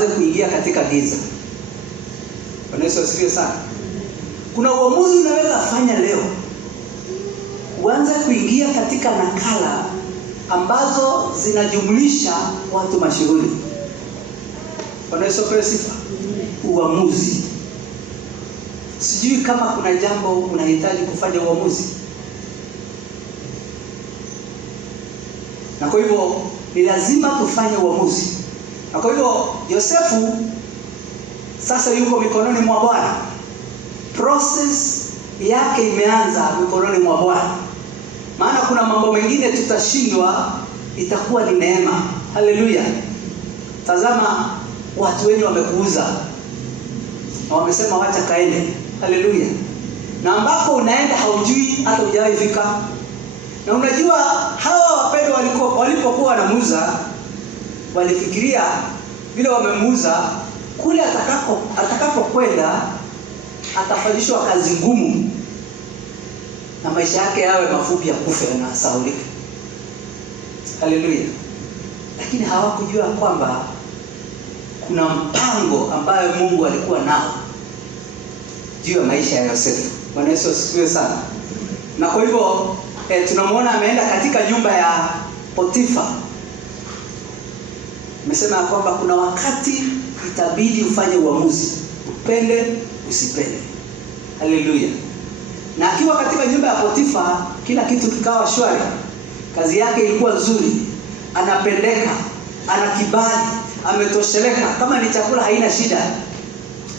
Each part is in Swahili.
uanze kuingia katika giza. Bwana Yesu asifiwe sana. Kuna uamuzi unaweza fanya leo. Uanze kuingia katika nakala ambazo zinajumlisha watu mashuhuri. Bwana Yesu apewe sifa. Uamuzi. Sijui kama kuna jambo unahitaji kufanya uamuzi. Na kwa hivyo ni lazima tufanye uamuzi. Na kwa hivyo Yosefu sasa yuko mikononi mwa Bwana. Process yake imeanza mikononi mwa Bwana. Maana kuna mambo mengine tutashindwa, itakuwa ni neema. Haleluya. Tazama watu wengi wamekuuza. Na wamesema wacha kaende. Haleluya. Na ambako unaenda haujui hata hujawahi fika. Na unajua hawa wapendwa walipokuwa wanamuuza, walifikiria vile wamemuuza kule atakapokwenda atafanyishwa kazi ngumu na maisha yake yawe mafupi ya kufa na sahaulika. Haleluya. Lakini hawakujua kwamba kuna mpango ambayo Mungu alikuwa nao juu ya maisha ya Yosefu. Bwana Yesu asifiwe sana. Na kwa hivyo tunamwona ameenda katika nyumba ya Potifa. Amesema kwamba kuna wakati itabidi ufanye uamuzi, upende usipende. Haleluya. Na akiwa katika nyumba ya Potifa, kila kitu kikawa shwari. Kazi yake ilikuwa nzuri, anapendeka, ana kibali, ametosheleka, kama ni chakula haina shida.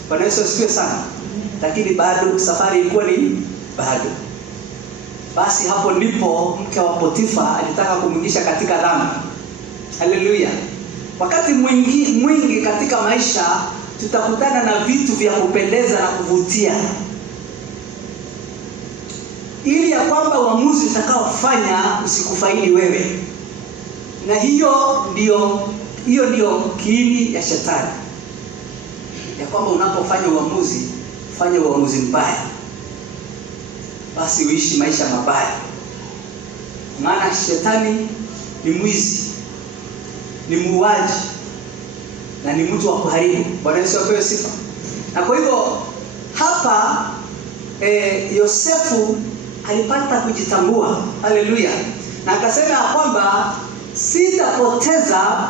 Bwana Yesu asifiwe sana. Lakini bado safari ilikuwa ni bado. Basi hapo ndipo mke wa Potifa alitaka kumwingisha katika dhambi. Haleluya. Wakati mwingi katika maisha tutakutana na vitu vya kupendeza na kuvutia, ili ya kwamba uamuzi utakaofanya usikufaidi wewe. Na hiyo ndio kiini ya shetani. Ya kwamba unapofanya uamuzi, fanya uamuzi mbaya, basi uishi maisha mabaya. Maana shetani ni mwizi, ni muuaji, na ni mtu wa kuharibu. Bwana Yesu apewe sifa. Na kwa hivyo hapa Yosefu alipata kujitambua. Haleluya. Na akasema kwamba sitapoteza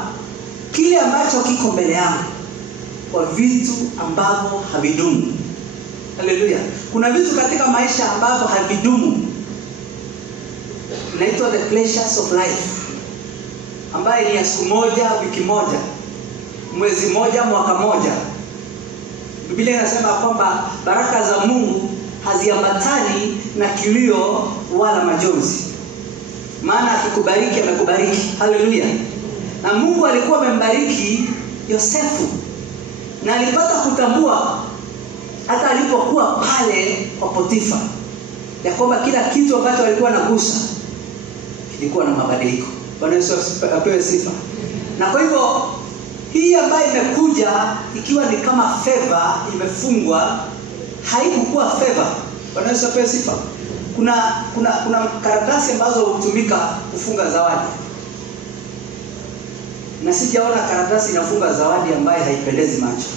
kile ambacho kiko mbele yangu kwa vitu ambavyo havidumu. Haleluya. Kuna vitu katika maisha ambavyo havidumu. Inaitwa the pleasures of life, ambaye ni ya siku moja, wiki moja, mwezi moja, mwaka moja. Biblia inasema kwamba baraka za Mungu haziambatani na kilio wala majonzi. Maana akikubariki amekubariki. Haleluya. Na Mungu alikuwa amembariki Yosefu. Na alipata kutambua hata alipokuwa pale kwa Potifa ya kwamba kila kitu ambacho alikuwa anagusa kilikuwa na mabadiliko. Bwana Yesu apewe sifa. Na kwa hivyo hii ambayo imekuja ikiwa ni kama favor imefungwa, haikuwa favor. Bwana Yesu apewe sifa. Kuna karatasi ambazo hutumika kufunga zawadi. Na sijaona karatasi inafunga zawadi ambayo haipendezi macho.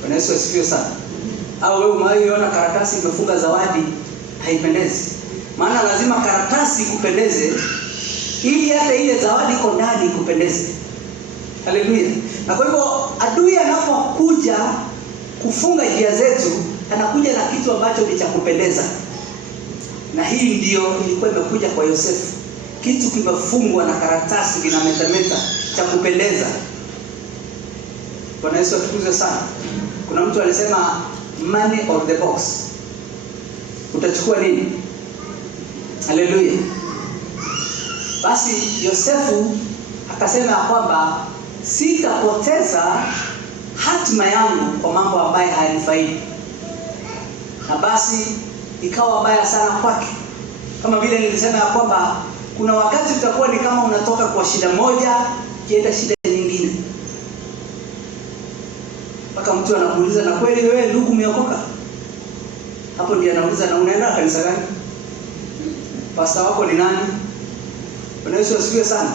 Bwana Yesu asifiwe sana. Au wewe umeona karatasi imefunga zawadi haipendezi? Maana lazima karatasi kupendeze ili hata ile zawadi iko ndani kupendeze. Haleluya. Na kwa hivyo adui anapokuja kufunga njia zetu, anakuja na kitu ambacho ni cha kupendeza. Na hii ndio ilikuwa imekuja kwa Yosefu. Kitu kimefungwa na karatasi kinametameta cha kupendeza. Bwana Yesu atukuze sana. Kuna mtu alisema money or the box. Utachukua nini? Haleluya. Basi Yosefu akasema kwamba sitapoteza hatima yangu kwa mambo ambayo hayanifaidi. Na basi ikawa mbaya sana kwake. Kama vile nilisema kwamba kuna wakati utakuwa ni kama unatoka kwa shida moja kienda shida nyingine. Mpaka mtu anakuuliza, na kweli wewe ndugu umeokoka? Hapo ndiye anauliza, na unaenda kanisa gani? Pastor wako ni nani? Bwana Yesu asifiwe sana.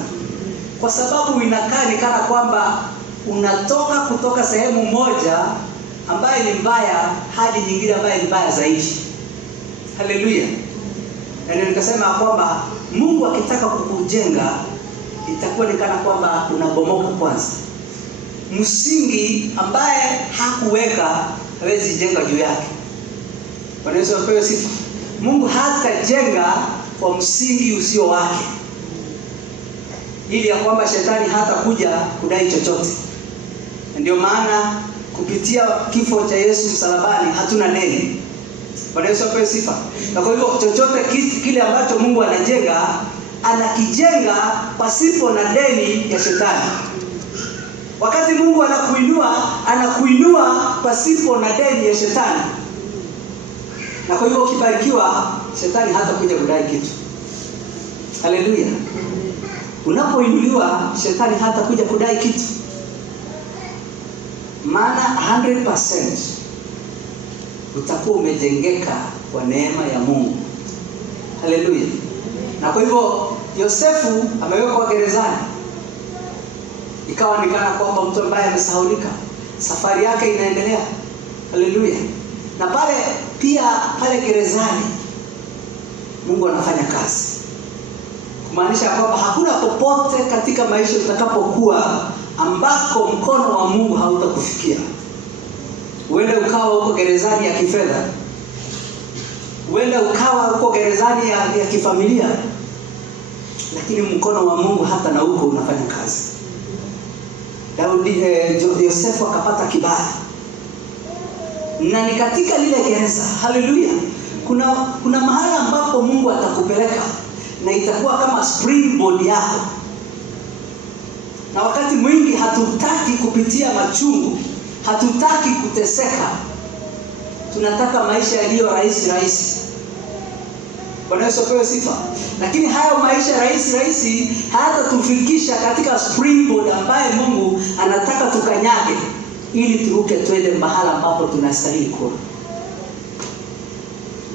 Kwa sababu inakaa ni kana kwamba unatoka kutoka sehemu moja ambayo ni mbaya hadi nyingine ambayo ni mbaya zaidi. Haleluya. Na nikasema kwamba Mungu akitaka kukujenga itakuwa ni kana kwamba unabomoka kwanza. Msingi ambaye hakuweka hawezi jenga juu yake. Bwana Yesu apewe sifa. Mungu hatajenga kwa msingi usio wake, ili ya kwamba shetani hata kuja kudai chochote. Ndio maana kupitia kifo cha Yesu msalabani hatuna deni. Bwana Yesu apewe sifa. Na kwa hivyo chochote kile ambacho Mungu anajenga, anakijenga pasipo na deni ya shetani. Wakati Mungu anakuinua pasipo na deni ya shetani. Na kwa hivyo ukibarikiwa, shetani hata kuja kudai kitu. Haleluya. Unapoinuliwa, shetani hata kuja kudai kitu. Maana 100% utakuwa umejengeka kwa neema ya Mungu. Haleluya. Na kwa hivyo Yosefu amewekwa gerezani. Ikawa ni kana kwamba mtu ambaye amesahaulika, safari yake inaendelea. Haleluya. Na pale gerezani Mungu anafanya kazi. Kumaanisha kwamba hakuna popote katika maisha utakapokuwa ambako mkono wa Mungu hautakufikia. Uende ukawa huko gerezani ya kifedha, uende ukawa huko gerezani ya kifamilia, lakini mkono wa Mungu hata na huko unafanya kazi. Yosefu akapata kibali. Na ni katika lile gereza, haleluya, kuna mahali ambapo Mungu atakupeleka na itakuwa kama springboard yako. Na wakati mwingi hatutaki kupitia machungu, hatutaki kuteseka. Tunataka maisha yaliyo rahisi. Bwana Yesu apewe sifa. Lakini hayo maisha rahisi hayatatufikisha katika springboard ambaye Mungu anataka tukanyage ili turuke twende mahali ambapo tunastahili kuwa.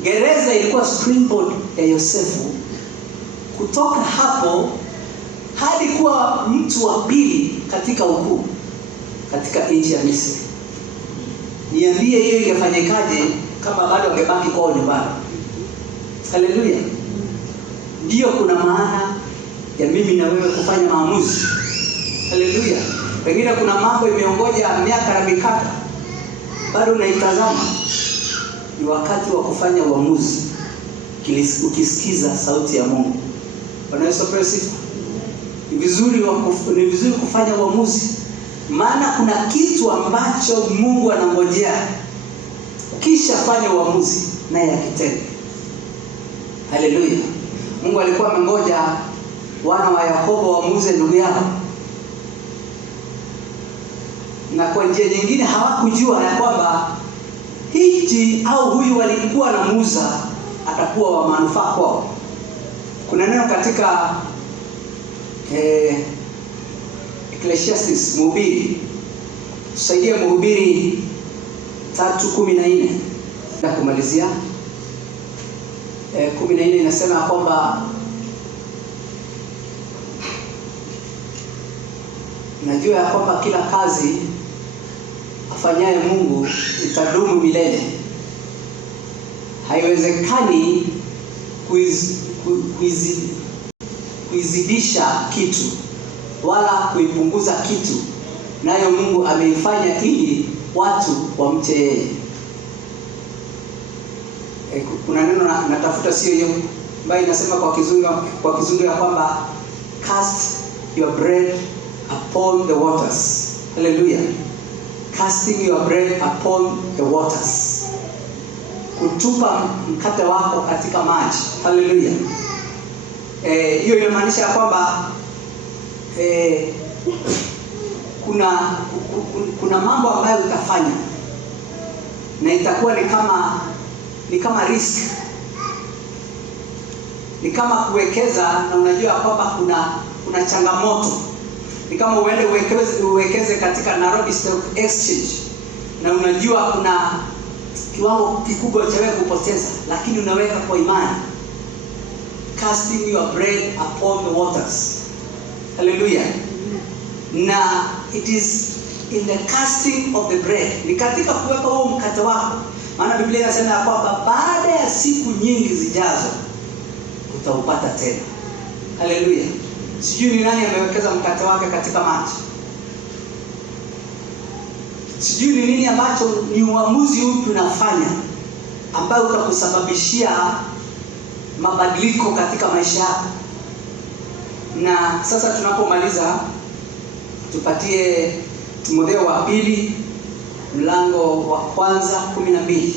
Gereza ilikuwa springboard ya Yosefu. Kutoka hapo hadi kuwa mtu wa pili katika ukuu katika nchi ya Misri. Niambie hiyo ingefanyikaje kama bado angebaki kwao nyumbani? Haleluya. Ndio kuna maana ya mimi na wewe kufanya maamuzi. Haleluya. Pengine kuna mambo imeongoja miaka na mikaka, bado unaitazama. Ni wakati wa kufanya uamuzi ukisikiza sauti ya Mungu. Bwana Yesu apewe sifa. Ni vizuri kufanya uamuzi, maana kuna kitu ambacho Mungu anangojea. Kisha fanya uamuzi naye akitende. Haleluya. Mungu alikuwa amengoja wana wa Yakobo waamuze ndugu yao. Na kwa njia nyingine hawakujua ya kwamba hichi au huyu walikuwa na Musa atakuwa wa manufaa kwao. Kuna neno katika Ecclesiastes, Mhubiri. Tusaidie Mhubiri 3:14. Na kumalizia 14 inasema kwamba najua ya kwamba kila kazi afanyaye Mungu itadumu milele. Haiwezekani kuizidisha kitu wala kuipunguza kitu, nayo Mungu ameifanya ili watu wamche yeye. Kuna neno natafuta sio hiyo ambayo inasema kwa kizungu ya kwamba cast your bread upon the waters. Hallelujah. Casting your bread upon the waters. Kutupa mkate wako katika maji. Hallelujah. Hiyo inamaanisha kwamba kuna mambo ambayo utafanya na itakuwa ni kama risk. Ni kama kuwekeza na unajua kwamba kuna changamoto. Ni kama uende uwekeze katika Nairobi Stock Exchange na unajua kuna kiwango kikubwa cha wewe kupoteza, lakini unaweka kwa imani. Casting your bread upon the waters. Hallelujah. Na it is in the casting of the bread, ni katika kuweka huo mkate wako. Maana Biblia inasema ya kwamba baada ya siku nyingi zijazo utaupata tena. Haleluya. Sijui ni nani amewekeza mkate wake katika maji. Sijui ni nini ambacho ni uamuzi upi unafanya ambao utakusababishia mabadiliko katika maisha yako. Na sasa tunapomaliza, tupatie Timotheo wa pili mlango wa kwanza 12.